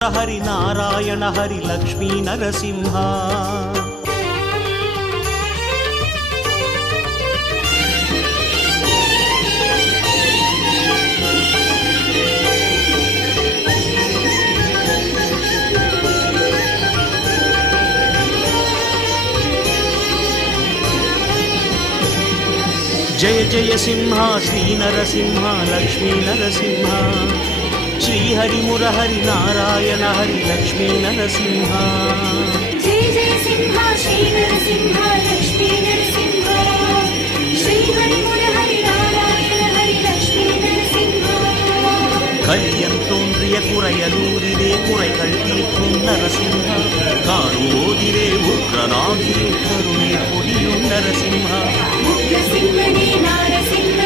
हरि नारायण हरि लक्ष्मी नरसिंह जय जय सिंह श्री नरसिंह लक्ष्मी नरसिंह श्री हरि मुरहरि नारायण हरि लक्ष्मी नरसिंह जय जय सिंह श्री नरसिंह लक्ष्मी नरसिंह श्री हरि मुरहरि नारायण हरि लक्ष्मी नरसिंह கலியன் தோன்றிய குறையலூரிலே குறைகள் தீர்க்கும் நரசிம்ஹ காரோதிலே உக்ரனாகியே கருணை பொழியும் நரசிம்ஹ உக்ர சிம்மனே நாரசிம்ம